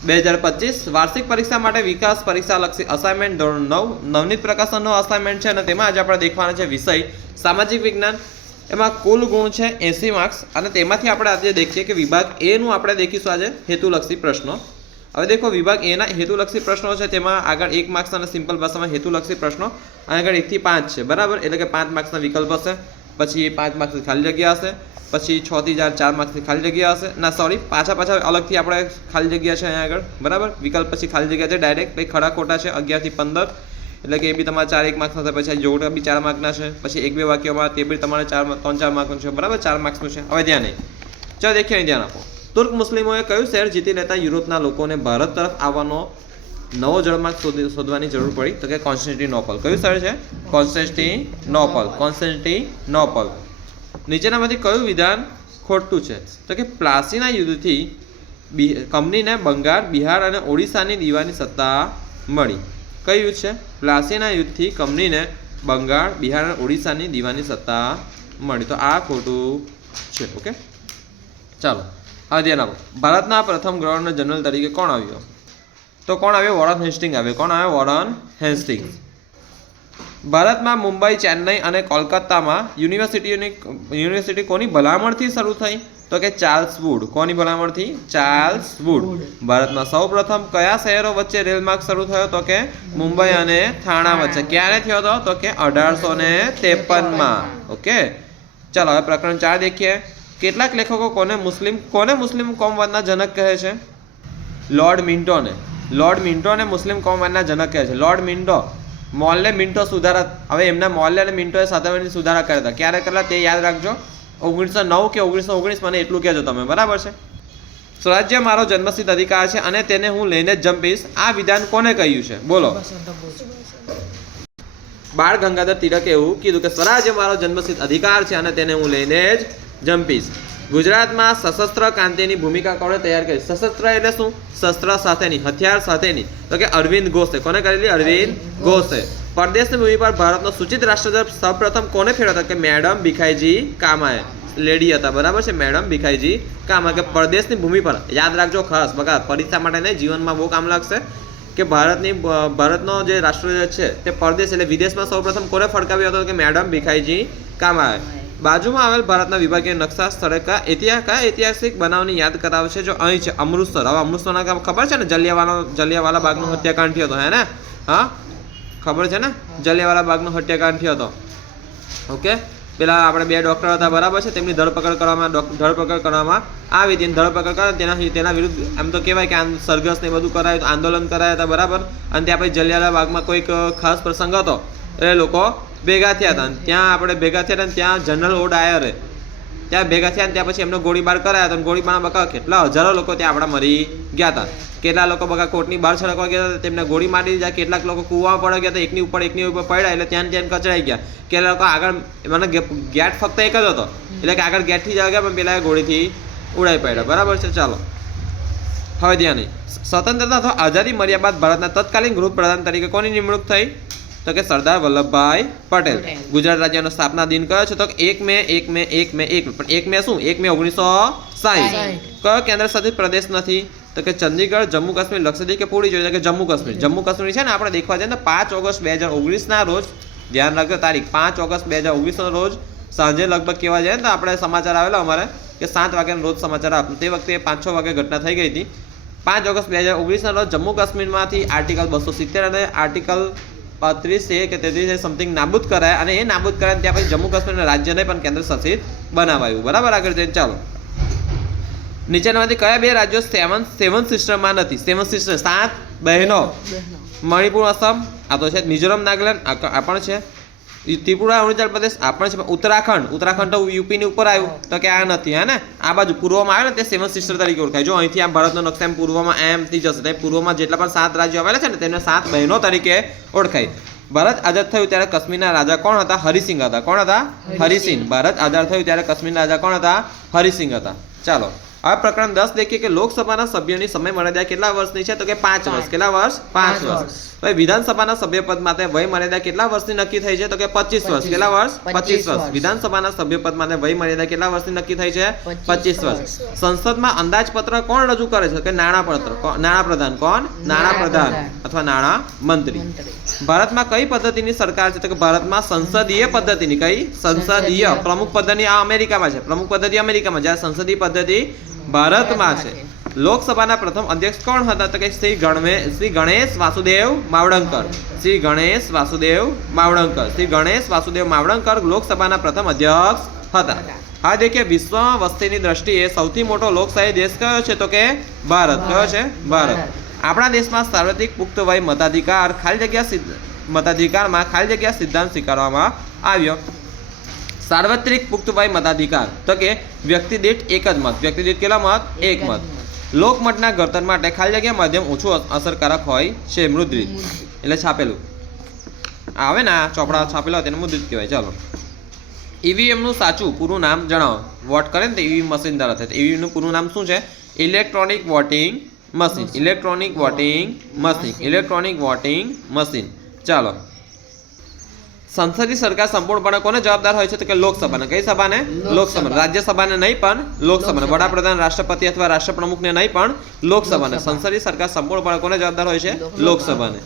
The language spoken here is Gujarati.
2025 વાર્ષિક પરીક્ષા માટે વિકાસ પરીક્ષાલક્ષી અસાઇનમેન્ટ ધોરણ 9 નવનીત પ્રકાશનનો અસાઇનમેન્ટ છે અને તેમાં આજે આપણે દેખવાના છે વિષય સામાજિક વિજ્ઞાન। એમાં કુલ ગુણ છે 80 માર્ક્સ અને તેમાંથી આપણે આજે દેખીએ કે વિભાગ એ નું આપણે દેખીશું આજે હેતુલક્ષી પ્રશ્નો। હવે દેખો વિભાગ એ ના હેતુલક્ષી પ્રશ્નો છે તેમાં આગળ 1 માર્ક્સ અને સિમ્પલ ભાષામાં હેતુલક્ષી પ્રશ્નો અને આગળ 1 થી 5 છે બરાબર, એટલે કે 5 માર્ક્સના વિકલ્પ હશે, પછી 5 માર્ક્સની ખાલી જગ્યા હશે, પછી 6 થી 4 માર્ક્સની ખાલી જગ્યા હશે, ના સોરી પાછા અલગથી આપણે ખાલી જગ્યા છે અહીંયા આગળ બરાબર, વિકલ્પ પછી ખાલી જગ્યા છે ડાયરેક્ટ, પછી ખરા ખોટા છે 11 થી 15, એટલે કે એ બી તમારે 4 1 માર્ક્સના છે, પછી જોગ્રાફી બી 4 માર્કના છે, પછી 1 2 વાક્યોમાં તે બી તમારે 3-4 માર્કનું છે બરાબર, 4 માર્ક્સનું છે। હવે ધ્યાન નહીં, ચાલો દેખીએ અહીં ધ્યાન આપો। તુર્ક મુસ્લિમોએ કયું શહેર જીતી લેતા યુરોપના લોકોને ભારત તરફ આવવાનો નવો જળમાર્ગ શોધવાની જરૂર પડી? તો કે કોન્સ્ટેન્ટિનોપલ। કયું શહેર છે? કોન્સ્ટેન્ટિનોપલ। નીચેનામાંથી કયું વિધાન ખોટું છે? તો કે પ્લાસીના યુદ્ધથી કંપનીને બંગાળ, બિહાર અને ઓડિશાની દીવાની સત્તા મળી। કયું યુદ્ધ છે? પ્લાસીના યુદ્ધથી કંપનીને બંગાળ, બિહાર અને ઓડિશાની દીવાની સત્તા મળી, તો આ ખોટું છે। ઓકે ચાલો હવે ધ્યાન આપો। ભારતના પ્રથમ ગવર્નર જનરલ તરીકે કોણ આવ્યો? તો કોણ આવ્યો? વોરન હેસ્ટિંગ આવ્યો। કોણ આવ્યો? Warren Hastings. ભારતમાં મુંબઈ, ચેન્નઈ અને કોલકાતામાં યુનિવર્સિટી કોની ભલામણથી શરૂ થઈ? તો કે ચાર્લ્સ વુડ। કોની ભલામણથી? Charles wood. ભારતમાં સૌપ્રથમ કયા શહેરો વચ્ચે રેલ માર્ગ શરૂ થયો? તો કે મુંબઈ અને થાણા વચ્ચે। ક્યારે થયો હતો? તો કે 1853માં। ઓકે ચાલો હવે પ્રકરણ 4 देखिए। કેટલાક લેખકો કોને મુસ્લિમ કોમવાદના જનક કહે છે? લોર્ડ મિન્ટોને। લોર્ડ મિન્ટોને મુસ્લિમ કોમવાદના જનક કહે છે। લોર્ડ મિન્ટો, મોલ્લે મિન્ટો સુધારા, હવે એમના મોલ્લે અને મિન્ટોએ સાથે મળીને સુધારા કર્યા હતા। ક્યારે કરેલા તે યાદ રાખજો, 1909 કે 1919, મને એટલું કહેજો તમે બરાબર છે। સ્વરાજ્ય મારો જન્મસિદ્ધ અધિકાર છે અને તેને હું લઈને જ જંપીશ, આ વિધાન કોને કહ્યું છે? બોલો। બાળ ગંગાધર તિલકે એવું કીધું કે સ્વરાજ્ય મારો જન્મસિદ્ધ અધિકાર છે અને તેને હું લઈને જ જંપીશ। ગુજરાતમાં સશસ્ત્ર ક્રાંતિની ભૂમિકા કોણે તૈયાર કરી? સશસ્ત્ર એટલે શું? શસ્ત્ર સાથેની, હથિયાર સાથેની, તો કે અરવિંદ ઘોષે। કોને કરેલી? અરવિંદ ઘોષે। પરદેશની ભૂમિ પર ભારતનો સૂચિત રાષ્ટ્રધ્વજ સૌપ્રથમ કોને ફેરવ્યો હતો? કે મેડમ ભીખાઈજી કામાએ, લેડી હતા બરાબર છે, મેડમ ભીખાઈજી કામા। કે પરદેશની ભૂમિ પર, યાદ રાખજો ખાસ, બકા પરીક્ષા માટે નહીં, જીવનમાં બહુ કામ લાગશે કે ભારતનો જે રાષ્ટ્રધ્વજ છે તે પરદેશ એટલે વિદેશમાં સૌપ્રથમ કોને ફરકાવ્યો હતો? કે મેડમ ભીખાઈજી કામાએ। બાજુમાં આવેલ ભારતના વિભાગીય નકશા સ્થળે કયા ઐતિહાસિક બનાવની યાદ કરાવે છે? જો અહીં છે અમૃતસર। હવે અમૃતસરના ખબર છે ને, જલિયાવાલા બાગનો હત્યાકાંડ થયો હતો, હે ને? હા ખબર છે ને, જલિયાવાલા બાગનો હત્યાકાંડ થયો હતો। ઓકે પેલા આપણે 2 ડૉક્ટર હતા બરાબર છે, તેમની ધરપકડ કરવામાં આવી હતી, ધરપકડ કરે તેના વિરુદ્ધ એમ તો કહેવાય કે સરઘસ ને બધું કરાયું, આંદોલન કરાયા હતા બરાબર, અને ત્યાં પછી જલિયાવાલા બાગમાં કોઈક ખાસ પ્રસંગ હતો એટલે લોકો ભેગા થયા હતા, ત્યાં આપણે ભેગા થયા હતા, ત્યાં જનરલ ઓ ડાયરે ત્યાં ભેગા થયા, ત્યાં પછી એમનો ગોળીબાર કરાયા હતા, ગોળીબારમાં બકા કેટલા હજારો લોકો ત્યાં આપણા મરી ગયા હતા। કેટલા લોકો બકા કોર્ટની બહાર છડકવા ગયા હતા, તેમને ગોળી મારી દીધા, કેટલાક લોકો કૂવામાં પડી ગયા હતા, એકની ઉપર પડ્યા એટલે ત્યાં કચડાઈ ગયા, કેટલા લોકો આગળ, મને ગેટ ફક્ત એક જ હતો એટલે કે આગળ ગેટથી જવા ગયા પણ પેલા ગોળીથી ઉડાઈ પડ્યા બરાબર છે। ચાલો હવે ધ્યાન નહીં, સ્વતંત્રતા અથવા આઝાદી મળ્યા બાદ ભારતના તત્કાલીન ગૃહપ્રધાન તરીકે કોની નિમણૂક થઈ? તો કે સરદાર વલ્લભભાઈ પટેલ। ગુજરાત રાજ્યનો સ્થાપના દિન કયો છે? તો 1 મે 1 મે 1 મે 1 પણ 1 મે શું? 1 મે 1960। કયો કેન્દ્ર શાસિત પ્રદેશ નથી? તો કે ચંદીગઢ, જમ્મુ કાશ્મીર, લક્ષદ્વીપ કે પૂરી જોઈએ? કે જમ્મુ કાશ્મીર। જમ્મુ કાશ્મીર છે ને, આપણે દેખવા જઈએ તો 5 ઓગસ્ટ 2019ના રોજ, ધ્યાન રાખજો તારીખ, 5 ઓગસ્ટ 2019ના રોજ સાંજે લગભગ કહેવા જાય ને તો આપણે સમાચાર આવેલા અમારે કે 7 વાગ્યાના રોજ સમાચાર આપ, તે વખતે 5-6 વાગે ઘટના થઈ ગઈ હતી। 5 ઓગસ્ટ 2019ના રોજ જમ્મુ કાશ્મીરમાંથી આર્ટિકલ 270 અને આર્ટિકલ 35 કે 33 સમથિંગ નાબૂદ કરાય, અને એ નાબૂદ કરાય ત્યાં પછી જમ્મુ કાશ્મીરના રાજ્યને પણ કેન્દ્ર શાસિત બનાવાયું બરાબર। આગળ જઈને ચાલો, નીચેનામાંથી કયા 2 રાજ્યો સેવન સિસ્ટરમાં નથી? 7 સિસ્ટર 7 બહેનો, મણિપુર, અસમ, આ તો છે, મિઝોરમ, નાગાલેન્ડ આ પણ છે, ત્રિપુરા, અરુણાચલ પ્રદેશ આ પણ છે, ઉત્તરાખંડ તો યુપીની ઉપર આવ્યું તો કે આ નથી, હે ને? આ બાજુ પૂર્વમાં આવે ને તે 7 સિસ્ટર તરીકે ઓળખાય। જો અહીંથી આમ ભારતનો નકશા એમ પૂર્વમાં એમથી જશે, તે પૂર્વમાં જેટલા પણ 7 રાજ્યો આવેલા છે ને તેમને 7 બહેનો તરીકે ઓળખાય। ભારત આઝાદ થયું ત્યારે કાશ્મીરના રાજા કોણ હતા? હરિસિંહ હતા। કોણ હતા? હરિસિંહ। ભારત આઝાદ થયું ત્યારે કાશ્મીરના રાજા કોણ હતા? હરિસિંહ હતા। ચાલો હવે પ્રકરણ 10 देखिए કે લોકસભાના સભ્યોની સમય મર્યાદા કેટલા વર્ષની છે? તો કે 5 વર્ષ. કેટલા વર્ષ? 5 વર્ષ. હવે વિધાનસભાના સભ્યપદ માટે વય મર્યાદા કેટલા વર્ષની નક્કી થઈ છે? તો કે 25 વર્ષ. કેટલા વર્ષ? 25 વર્ષ. વિધાનસભાના સભ્યપદ માટે વય મર્યાદા કેટલા વર્ષની નક્કી થઈ છે? 25 વર્ષ. સંસદમાં અંદાજપત્ર કોણ રજૂ કરે છે? કે નાણાપ્રધાન. કોણ? નાણાપ્રધાન અથવા નાણાં મંત્રી. ભારતમાં કઈ પદ્ધતિની સરકાર છે? તો કે ભારતમાં સંસદીય પદ્ધતિની. કઈ? સંસદીય. પ્રમુખ પદ્ધતિ આ અમેરિકામાં છે. પ્રમુખ પદ્ધતિ અમેરિકામાં, જ્યારે સંસદીય પદ્ધતિ ભારતમાં છે. લોકસભાના પ્રથમ અધ્યક્ષ કોણ હતા? તો કે શ્રી ગણેશ વાસુદેવ માવડંકર. શ્રી ગણેશ વાસુદેવ માવડંકર. શ્રી ગણેશ વાસુદેવ માવડંકર લોકસભાના પ્રથમ અધ્યક્ષ હતા. હા દેખીએ વિશ્વમાં વસ્તીની દ્રષ્ટિએ સૌથી મોટો લોકશાહી દેશ કયો છે? તો કે ભારત. કયો છે? ભારત. આપણા દેશમાં સાર્વત્રિક પુખ્ત વય મતાધિકાર મતાધિકારમાં ખાલી જગ્યા સિદ્ધાંત સ્વીકારવામાં આવ્યો. સાર્વત્રિક પુખ્ત વય મતાધિકાર તો કે વ્યક્તિ દીઠ એક જ મત. વ્યક્તિ દીઠ કેટલા મત? એક મત. લોકમતના ઘડતર માટે ખાલી જગ્યા માધ્યમ ઓછું અસરકારક હોય છે. મુદ્રિત એટલે છાપેલું આવે ને, આ ચોપડા છાપેલા તેને મુદ્રિત કહેવાય. ચાલો, ઈવીએમ નું સાચું પૂરું નામ જણાવો. વોટ કરે ને તો ઈવીએમ મશીન દ્વારા થાય. ઈવીએમ નું પૂરું નામ શું છે? Electronic voting machine. Electronic voting machine. Electronic voting machine. ચાલો, સંસદીય સરકાર સંપૂર્ણપણે કોને જવાબદાર હોય છે? તો કે લોકસભાને. કઈ સભાને? લોકસભાને. રાજ્યસભાને નહીં પણ લોકસભાને. વડાપ્રધાન, રાષ્ટ્રપતિ અથવા રાષ્ટ્રપ્રમુખને નહીં પણ લોકસભાને. સંસદીય સરકાર સંપૂર્ણપણે કોને જવાબદાર હોય છે? લોકસભાને.